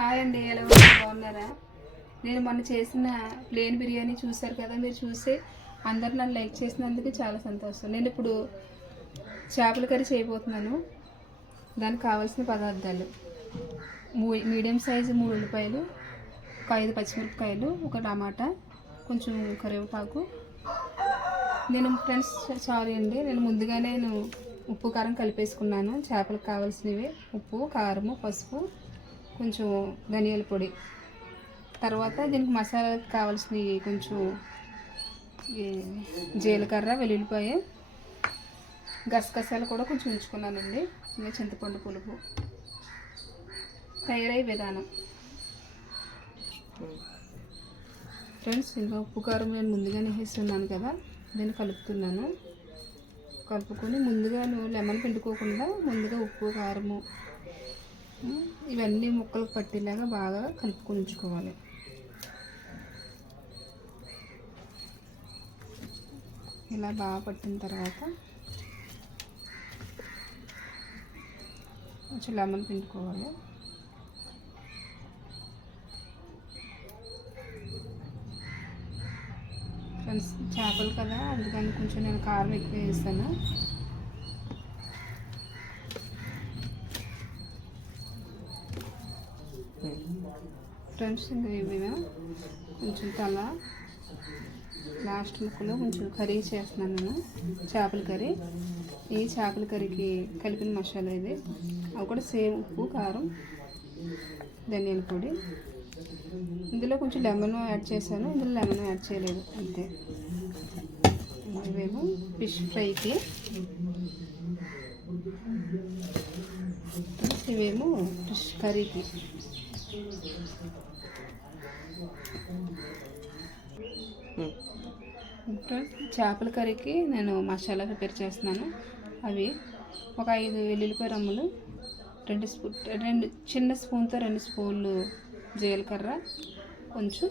Hi అండి, ఎలా ఉన్నారు? బాగున్నారా? నేను మొన్న చేసిన ప్లేన్ బిర్యానీ చూశారు కదా. మీరు చూసి అందరు నన్ను లైక్ చేసినందుకు చాలా సంతోషం. నేను ఇప్పుడు చేపల కర్రీ చేయబోతున్నాను. దానికి కావాల్సిన పదార్థాలు: మీడియం సైజు 3 ఉల్లిపాయలు, ఒక 5 పచ్చిమిరపకాయలు, ఒక టమాటా, కొంచెం కరివేపాకు. ఫ్రెండ్స్ సారీ అండి, నేను ముందుగానే ఉప్పు కారం కలిపేసుకున్నాను. చేపలకు కావాల్సినవి ఉప్పు, కారము, పసుపు, కొంచెం ధనియాల పొడి. తర్వాత దీనికి మసాలాకి కావాల్సినవి కొంచెం జీలకర్ర, వెల్లుల్లిపాయ, గసగసాలు కూడా కొంచెం ఉంచుకున్నానండి. ఇంకా చింతపండు పులుపు. తయారయ్యే విధానం ఫ్రెండ్స్, ఇంకా ఉప్పు కారం నేను ముందుగానే వేస్తున్నాను కదా, నేను కలుపుతున్నాను. కలుపుకొని ముందుగా లెమన్ పిండుకోకుండా ముందుగా ఉప్పు, కారము ఇవన్నీ ముక్కలకు పట్టేలాగా బాగా కలుపుకొని ఉంచుకోవాలి. ఇలా బాగా పట్టిన తర్వాత కొంచెం లెమన్ పిండుకోవాలి. ఫ్రెండ్స్ చేపలు కదా, అందుకని కొంచెం నేను కారం ఎక్కువ వేస్తాను. ఫ్రెండ్స్ ఇంకా ఏమైనా కొంచెం తల లాస్ట్ ముక్కలో కొంచెం కర్రీ చేస్తున్నాను నేను, చేపల కర్రీ. ఈ చేపల కర్రీకి కలిపిన మసాలా ఇది. అవి కూడా సేమ్ ఉప్పు, కారం, ధనియాల పొడి. ఇందులో కొంచెం లెమన్ యాడ్ చేశాను, ఇందులో లెమన్ యాడ్ చేయలేదు, అంతే. ఇవేమో ఫిష్ ఫ్రైకి, ఇవేమో ఫిష్ కర్రీకి. చేపల కర్రీకి నేను మసాలా ప్రిపేర్ చేస్తున్నాను. అవి ఒక 5 వెల్లుల్లిపాయ రమ్మలు, 2 చిన్న స్పూన్తో 2 స్పూన్లు జీలకర్ర, కొంచెం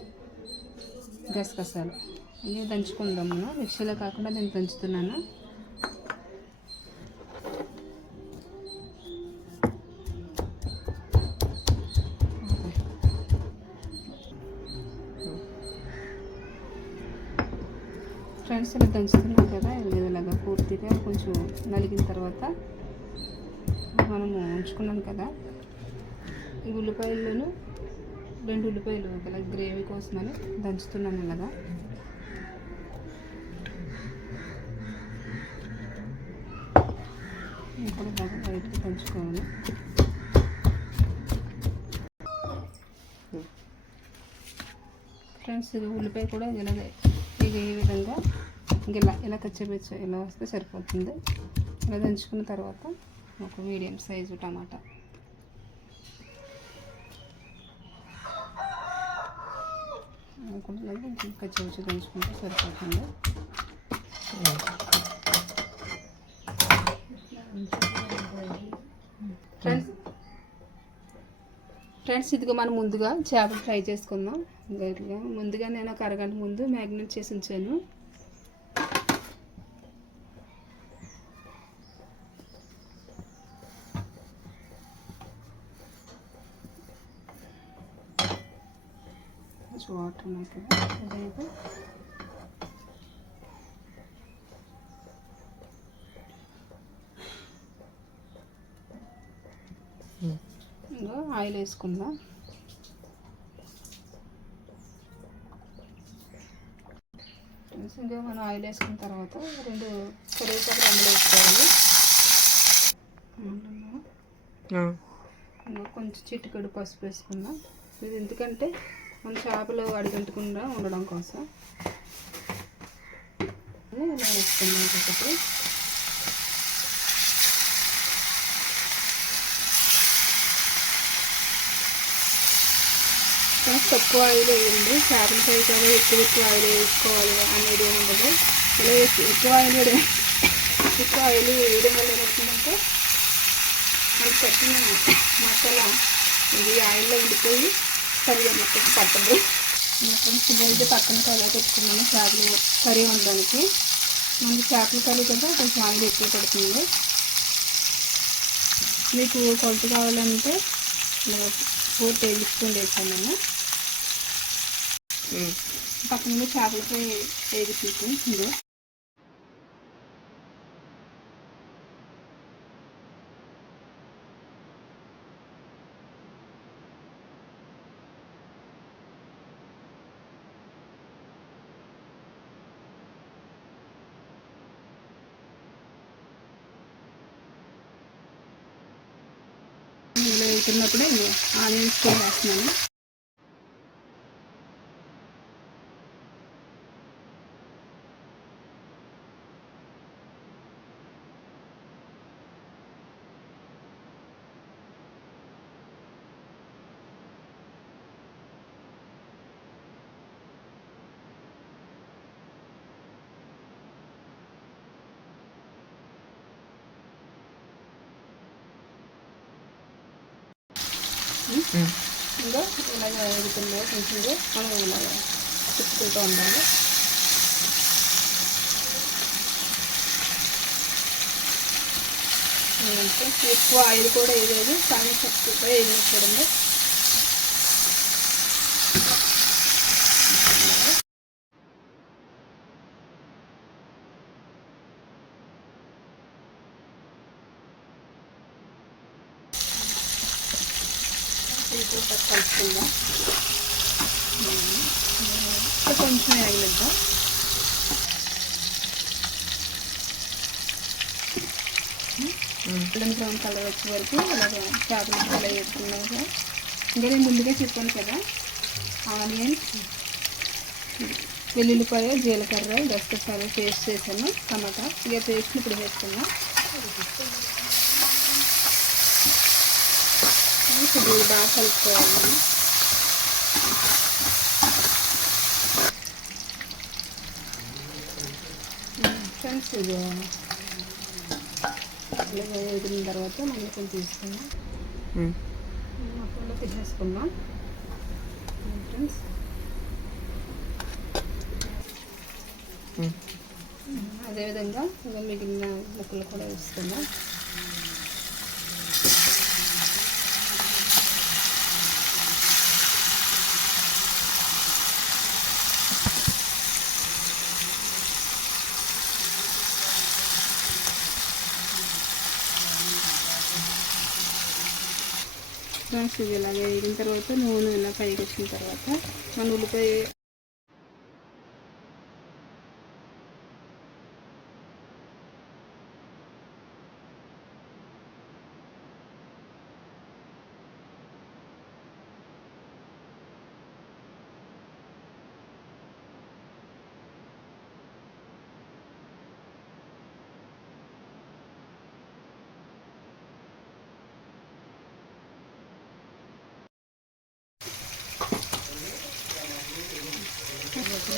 గసగసాలు. ఇవి దంచుకుందాము. మిక్సీలో కాకుండా నేను దంచుతున్నాను. ఫ్రెండ్స్ ఇలా దంచుతున్నాం కదా, ఇలాగా పూర్తిగా కొంచెం నలిగిన తర్వాత మనము ఉంచుకున్నాం కదా ఈ ఉల్లిపాయలను, 2 ఉల్లిపాయలు ఇలా గ్రేవీ కోసమని దంచుతున్నాను. ఇలాగా ఇప్పుడు బాగా లైట్గా దంచుకోవాలి. ఫ్రెండ్స్ ఇది ఉల్లిపాయ కూడా ఇలాగే ఈ విధంగా ఇలా కచ్చపిచ్చ ఇలా వస్తే సరిపోతుంది. ఇలా దంచుకున్న తర్వాత ఒక మీడియం సైజు టమాటా, కచ్చపిచ్చ దంచుకుంటే సరిపోతుంది. ఫ్రెండ్స్ ఇదిగో మనం ముందుగా చేపలు ఫ్రై చేసుకుందాం. ముందుగా నేను ఒక అరగంట ముందు మ్యాగ్నేట్ చేసి ఉంచాను. వాటర్ ఉన్నాయి కదా, అదైతే ఇంకా ఆయిల్ వేసుకుందాం. ఇంకా మనం ఆయిల్ వేసుకున్న తర్వాత 2 కరివేపాకు రంగులు వేసుకోవాలి. ఇంకా కొంచెం చిటికెడు పసుపు వేసుకుందాం. ఇది ఎందుకంటే మన చేపలు అడుగంటకుండా ఉండడం కోసం ఇలా వేసుకుందాం. ఒకటి తక్కువ ఆయిల్ వేయండి. చేపల ఫ్రై కదా, ఎక్కువ ఆయిల్ వేసుకోవాలి అనేది ఏమి ఉండదు. ఇలా ఎక్కువ ఆయిల్ వేయడం వల్ల ఏమవుతుందంటే మనకు పెట్టిన మసాలా ఇది ఆయిల్లో ఉండిపోయి సరిగా మొక్కకి పట్టదు. కొంచెం అయితే పక్కన కర్రీ పెట్టుకున్నాను చేపల కర్రీ ఉండడానికి. మనకి చేపల కర్రీ కదా కొంచెం ఆయిల్ ఎక్కువ పడుతుంది. మీకు కొలత కావాలంటే 4 టేబుల్ స్పూన్ వేసాను నేను. పక్కన చేపల ఫ్రై వేగుతుంది ఇందులో. ఇందులో వేస్తున్నప్పుడే ఆనియన్స్ కూడా వేస్తున్నాను. ఇంకో ఇలాగ వేగుతుందో కొంచెం మనం ఇలాగ తిప్పుకుంటూ ఉండాలి. ఎక్కువ ఆయిల్ కూడా వేయలేదు, కానీ చక్కగా వేగినప్పుడు కలుపుకుందాం. కొంచెం వేగలిద్దాం. బ్రౌన్ కలర్ వచ్చే వరకు ఇలాగ చేపలు ఫ్రై వేసుకున్నాక, ఇంకా నేను ముందుగా చెప్పాను కదా, ఆనియన్స్, వెల్లుల్లిపాయ, జీలకర్ర, గసగసాలు పేస్ట్ చేశాను, టమాటా. ఇక పేస్ట్ ఇప్పుడు వేసుకున్నాం. ఇప్పుడు బాగా కలుపుకోవాలి. ఫ్రెండ్స్ ఇది వేగిన తర్వాత మనం కొంచెం తీసుకున్నాం, మొత్తంలో తీసేసుకున్నాం. ఫ్రెండ్స్ అదేవిధంగా ఇంకా మిగిలిన ముక్కలు కూడా వేసుకున్నాం. ఫ్రెండ్స్ ఇది ఇలాగ వేగిన తర్వాత నూనె ఇలా పైకి వచ్చిన తర్వాత మన ఉల్లిపాయ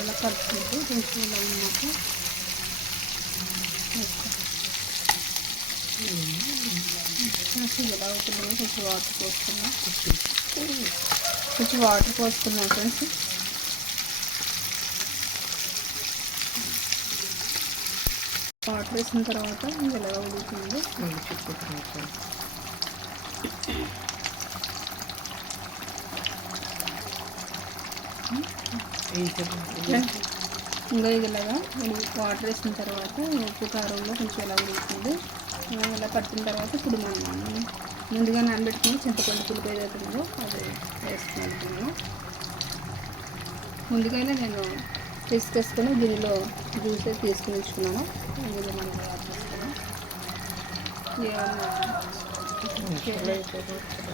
ఇలా కలుపుకుంటూ కొంచెం ఇలా ఉన్నాక ఇలా అవుతున్నాము. కొంచెం వాటర్ పోసుకున్నాం, ఫ్రెండ్స్. వాటర్ వేసిన తర్వాత ఇలా ఉడుకుతుంది. ఇంకా ఇలాగా వాటర్ వేసిన తర్వాత ఉప్పు కారంలో కొంచెం ఇలా ఉడుకుతుంది. ఇలా పట్టిన తర్వాత ఇప్పుడు మనం ముందుగా నానబెట్టుకుని చింతపండు పులుపు ఏదైతుందో అది వేసుకుంటున్నాను. ముందుగానే నేను తీసుకొని గిన్నెలో జ్యూస్ తీసుకుని ఇచ్చుకున్నాను. ఇందులో మనం యాడ్ చేసుకున్నాం.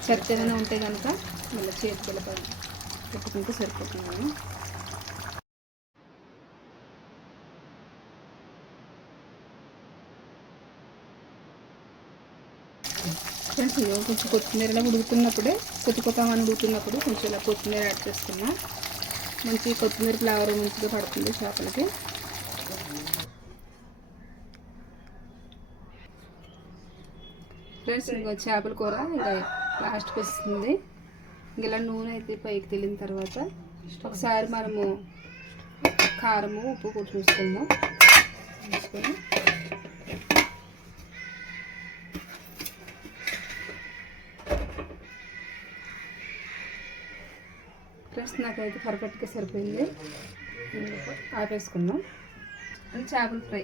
చెత్త ఏమైనా ఉంటే కనుక మళ్ళీ చేతికి పెట్టుకుంటే సరిపోతున్నాను. ఫ్రెండ్స్ కొంచెం కొత్తిమీర ఉడుకుతున్నప్పుడే కొత్తిమీర ఉడుకుతున్నప్పుడు కొంచెం ఇలా కొత్తిమీర యాడ్ చేసుకున్నా. మంచి కొత్తిమీర ఫ్లేవర్ మంచిగా పడుతుంది చేపలకి. ఫ్రెండ్స్ ఇంకా చేపల కూర ఇంకా లాస్ట్కి వస్తుంది. ఇలా నూనె అయితే పైకి తెలిన తర్వాత ఒకసారి మనము కారము ఉప్పు కూడా చూసుకుందాం. చూసుకొని ఫ్రెండ్స్, నాకైతే పర్ఫెక్ట్గా సరిపోయింది. ఆపేసుకుందాం. అది చేపల ఫ్రై.